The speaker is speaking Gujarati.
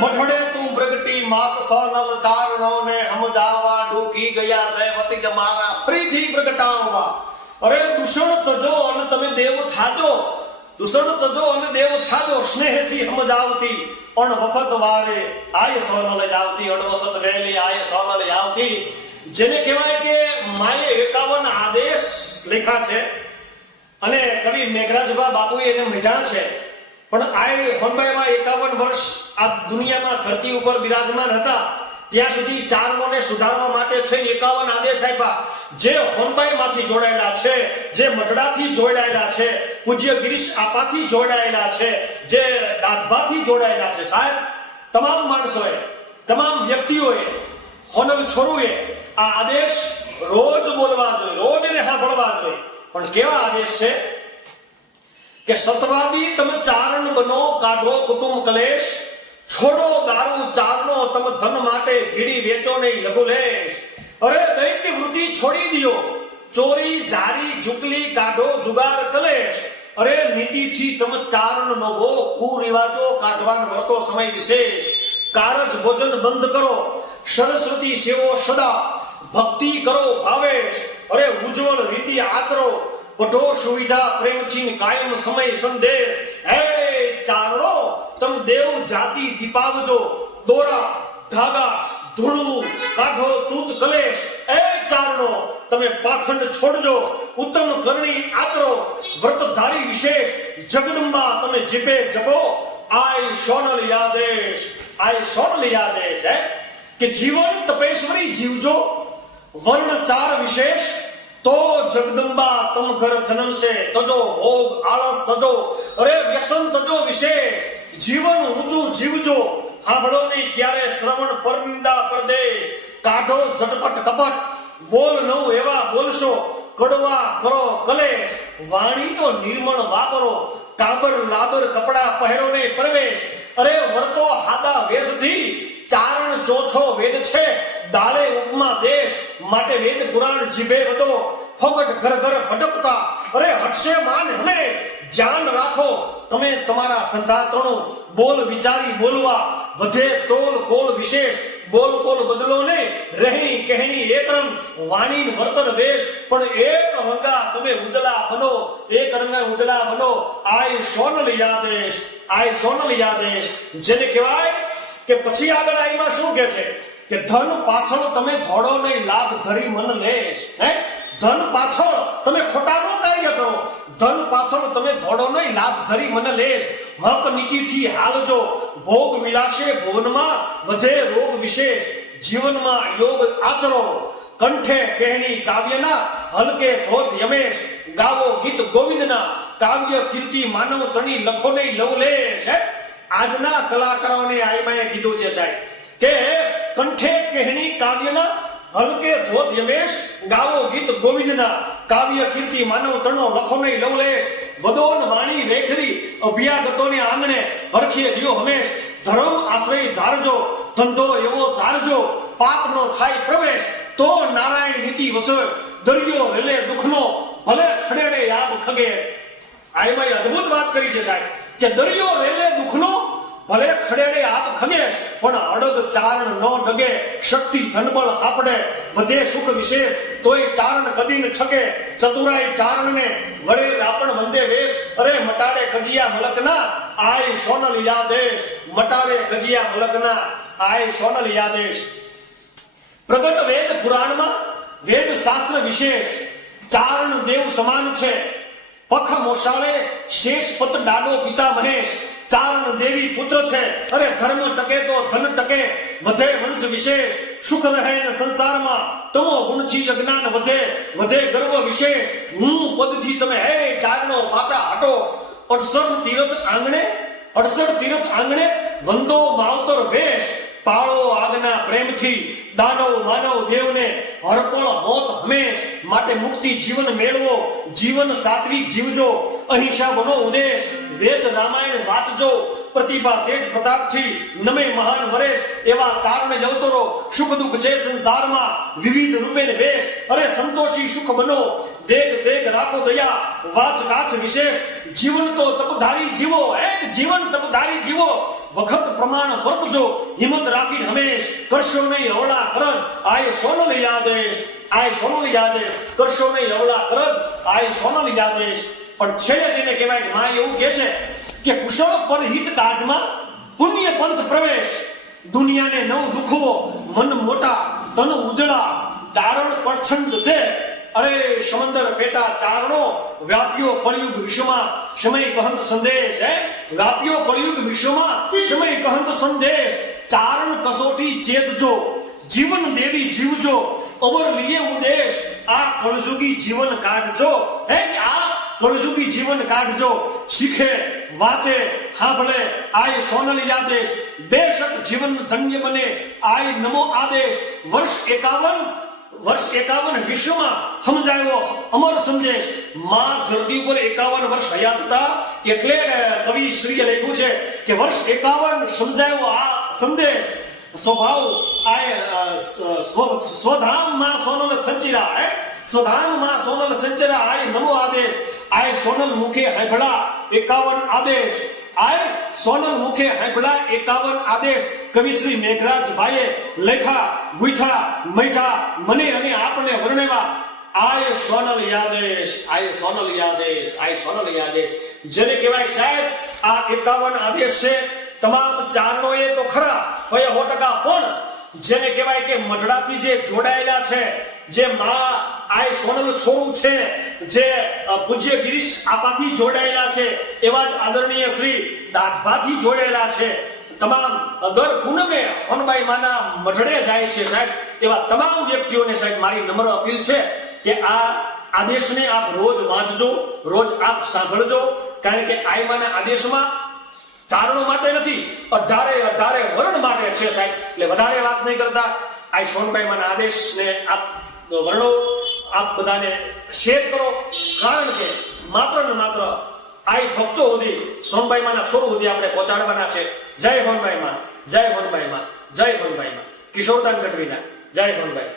મઠડે તું પ્રગટી માત ચાર નવ ને સમજાવવા ડૂકી ગયા દયવતી જ મારા ફરીથી પ્રગટાવવા. અરે, દૂષણ તજો અને તમે દેવ થાજો. દૂષણ તજો અને દેવ થાજો, સ્નેહથી સમજાવતી પણ વખત વારે આય સોનલ આવતી અણ વખત વહેલી આય સોનલ આવતી જેને કહેવાય કે માએ એકાવન આદેશ લેખા છે. અને કવિ મેઘરાજભા બાપુએ એને મીઠા છે. પણ આ હોનબાઈમાં એકાવન વર્ષ આ દુનિયામાં ધરતી ઉપર બિરાજમાન હતા, ત્યાં સુધી ચારમોને સુધારવા માટે થઈને એકાવન આદેશ આપ્યા. જે હોનબાઈમાંથી જોડાયેલા છે, જે મઢડાથી જોડાયેલા છે, પૂજ્ય ગિરીશ આપાથી જોડાયેલા છે, જે દાદભાથી જોડાયેલા છે. સાહેબ, તમામ માણસોએ, તમામ વ્યક્તિઓએ, હોનલ છોરુએ આ આદેશ રોજ બોલવા જોઈએ, રોજ એને સાંભળવા જોઈએ. પણ કેવા આદેશ છે? કે સતવાદી તમે ચારણ બનો, કાઢો કુટુંબ કલેશ. છોડો દારૂ ચારણો તમે ધન માટે ઘીડી વેચો નહીં, લઘુ લેશ. અરે દૈત્ય વૃત્તિ છોડી દિયો. ચોરી જારી ઝુકલી કાઢો, જુગાર, કલેશ. અરે નીતિથી તમે ચારણ નો કુરિવાજો કાઢવાનો હતો સમય વિશેષ. કારજ ભોજન બંધ કરો. સરસ્વતી સેવો સદા. ભક્તિ કરો ભાવેશ. અરે ઉજ્જવળ રીતિ આચરો. પઢો સુવિધા પ્રેમથી કાયમ સમય સંદેશ હે ચારણો, તમ દેવ જાતિ દીપાવજો. દોરા, ધાગા ધૂળું કાઢો તૂત કલેશ. એ ચારણો, તમે પાખંડ છોડજો. ઉત્તમ કરણી આચરો. વ્રતધારી વિશેષ, જગદંબા તમે જીપે જપો. આય સોનલ યાદેશ, આય સોનલ યાદેશ, હે? કે જીવન તપેશ્વરી જીવજો. વર્ણ ચાર વિશેષ તો જગદંબા તમ ઘર જન્મશે, તજો ભોગ આળસ તજો. અરે વ્યસન તજો વિશે જીવન ઊંચું જીવજો. સાંભળો નહીં ક્યારે શ્રવણ પરનિંદા પરદેશ કાઢો ઝટપટ કપટ, બોલ નવ એવા બોલશો. કડવા કરો કલેશ, વાણી તો નિર્મળ વાપરો. કાબર લાબર કપડા પહેરો ને પ્રવેશ. અરે વર્તો હાદા વેશથી ચારણ ચોથો વેદ છે. દાળે ઉપમા દેશ, માટે વેદ પુરાણ જીભે વધો. ફોગટ ઘર ઘર ભટકતા. અરે, હટશે માન હમેશ ધ્યાન રાખો. તમે તમારા ધંધા તણું બોલ વિચારી બોલવા. વધે તોલ કોલ વિશેષ. બોલ કોલ બદલો ને રહેણી કહેણી એક રંગ વાણી વર્તન વેશ. પણ એક રંગા તમે ઉજલા બનો. એક રંગા ઉજલા બનો. આય સોનલ યાદેશ. આય સોનલ યાદેશ. જેને કહેવાય કે પછી આગળ આઈમાં શું કહે છે? કે ધન પાછળ તમે ધોડો નહીં, લાભ ધરી મન લેશ. હે? ધન પાછળ તમે ખોટાનું કાર્ય કરો. ધન પાછળ તમે ધોડો નહીં, લાભ ધરી મને લેશ. હક નીતિથી હાલજો. ભોગ વિલાસે ભુવનમાં વધે રોગ વિશેષ. જીવનમાં યોગ આચરો. કંઠે કહેણી કાવ્યના, હલકે ધોત યમેશ. ગાવો ગીત ગોવિંદના, કાવ્ય કીર્તિ માનવ તણી લખો નહીં, લવ હે? આજના કલાકારોને આઈમાએ કીધું છે સાહેબ કે કંઠે કહેણી કાવ્યના હલકે ધોત યમેશ, ગાવો ગીત ગોવિંદના, કાવ્ય, કીર્તિ, માનવ તણો લખો નહીં લવલેશ, વદોન વાણી વેખરી અભ્યાગતોને આંગણે હરખીએ દિયો હમેશ, ધર્મ આશ્રય ધારજો, ધંધો એવો ધારજો, પાપનો થાય પ્રવેશ, તો નારાયણ નીતિ વસે દરિયો રેલે દુખનો, ભલે ખડેડે યાદ ખગે. આઈમાં અદ્ભુત વાત કરી છે સાહેબ, કે દરિયો રેલે દુઃખનો ભલે ખડેડે આપ ખગેશ પણ અડગ ચારણ ન ડગે. શક્તિ, ધનબળ આપણે વધે સુખ વિશેષ. તોય ચારણ કદી ન છકે, ચતુરાઈ ચારણ ને વરે રાપણ વંદે વેશ, અરે મટાડે કજિયા મલકના. આય સોનલ યાદેશ, મટાડે કજિયા મલકના. આય સોનલ યાદેશ. પ્રગટ વેદ પુરાણમાં વેદ શાસ્ત્ર વિશેષ. ચારણ દેવ સમાન છે. પખ મોશાળે શેષ પત ડાડો પિતા મહેશ ચારણ દેવી પુત્ર છે. અરે ધર્મ ટકે તો ધન ટકે, વધે વંશ વિશેષ, સુખ રહે ને સંસારમાં. તમો ગુણથી અજ્ઞાન વધે વધે ગર્વ વિશેષ. હું પદથી તમે, હે ચારણો, પાછા હટો. અડસઠ તીરથ આંગણે, અડસઠ તીરથ આંગણે વંદો માવતર વેશ. પાળો આગના પ્રેમથી, દાનવ માનવ દેવને હરપળ મોત હંમેશ. માટે મુક્તિ જીવન મેળવો, જીવન સાત્વિક જીવજો. અહિંસા બનો ઉદેશ. વેદ રામાયણ વાંચજો, પ્રતિભા તેજ પ્રતાપથી નમે મહાન વરેશ એવા ચારણ જવતરો સુખ દુઃખ છે સંસારમાં વિવિધ રૂપે વેશ, અરે સંતોષી સુખ બનો, દેગ દેગ રાખો દયા, વાચ કાચ વિશેષ, જીવન તો તપધારી જીવો, હે જીવન તપધારી જીવો, વખત પ્રમાણ વર્તજો, હિંમત રાખી હંમેશ, કરશો નહીં અવળા કરજ, આય સોનલ યાદેશ, આય સોનલ યાદેશ, કરશો નહીં અવળા કરજ, આય સોનલ યાદેશ. પણ છેલ્લે જેને કહેવાય કે માં એવું કહે છે કે કુશળ પર હિત કાજમાં પુણ્ય પંથ પ્રવેશ, દુનિયાને નવ દુખવો, મન મોટા, તન ઉજળા, તારણ પ્રછંદ દે. અરે સમંદર પેટા ચારણો, વ્યાપ્યો કળયુગ વિશ્વમાં, સમય કહંત સંદેશ, હે? વ્યાપ્યો કળયુગ વિશ્વમાં, સમય કહંત સંદેશ. ચારણ કસોટી ચેતજો, જીવન દેવી જીવજો, અવર લીએ ઉદેશ, આ કળજુગી જીવન કાઢજો, હે? કળજુગી જીવન કાઢજો શીખે વાંચે સાંભળે આય સોનલી આદેશ બેશક જીવન ધન્ય બને આય નમો આદેશ. વર્ષ એકાવન વર્ષ એકાવન વિશ્વમાં સમજાયો અમર સંદેશ. મા ધરતી ઉપર એકાવન વર્ષ હયાત હતા એટલે કવિ શ્રીએ લખ્યું છે કે વર્ષ એકાવન સમજાયો આ સંદેશ. સ્વભાવ આય અ, સ્વ- સ્વ- સ્વધામમાં સોનલ સંચિરા હે? સ્વધામમાં સોનલ સંચિરા આય નમો આદેશ, આય સોનલ મુખે હૈભળા એકાવન આદેશ, આય સોનલ મુખે હૈભળા એકાવન આદેશ. કવિ શ્રી મેઘરાજ ભાઈએ લેખા ગુથા મૈઠા મને અને આપને વર્ણેવા આય સોનલ યાદેશ, આય સોનલ યાદેશ, આય સોનલ યાદેશ. જેને કહેવાય સાહેબ, આ એકાવન આદેશ છે. તમામ ચારનો એ તો ખરા હોય સો ટકા પણ. જેને કહેવાય કે મઢડાથી જે જોડાયેલા છે, જે મા આય સોનલ છોરું છે જે પૂજ્ય ગિરીશ આપાથી જોડાયેલા છે, એવા જ આદરણીય શ્રી દાઢભાથી જોડાયેલા છે. તમામ દર પૂનમે હોનબાઈ માના મઢડે જાય છે સાહેબ. એવા તમામ વ્યક્તિઓને સાહેબ મારી નમ્ર અપીલ છે કે આ આદેશને આપ રોજ વાંચજો, રોજ આપ સાંભળજો, કારણ કે આઈમાના આદેશમાં ચારણો માટે નથી, અઢારે અઢારે વર્ણ માટે છે સાહેબ. એટલે વધારે વાત નહીં કરતા. આ સોનભાઈ માના આદેશને આપ વર્ણો. આપ બધાને શેર કરો કારણ કે માત્ર ને માત્ર આઈ ભક્તો સુધી સોનભાઈ માના છોરું સુધી આપણે પહોંચાડવાના છે જય હોનભાઈ માં જય હોનભાઈ માં જય હોનભાઈ માં કિશોરદાન ગઢવીના જય હોનભાઈ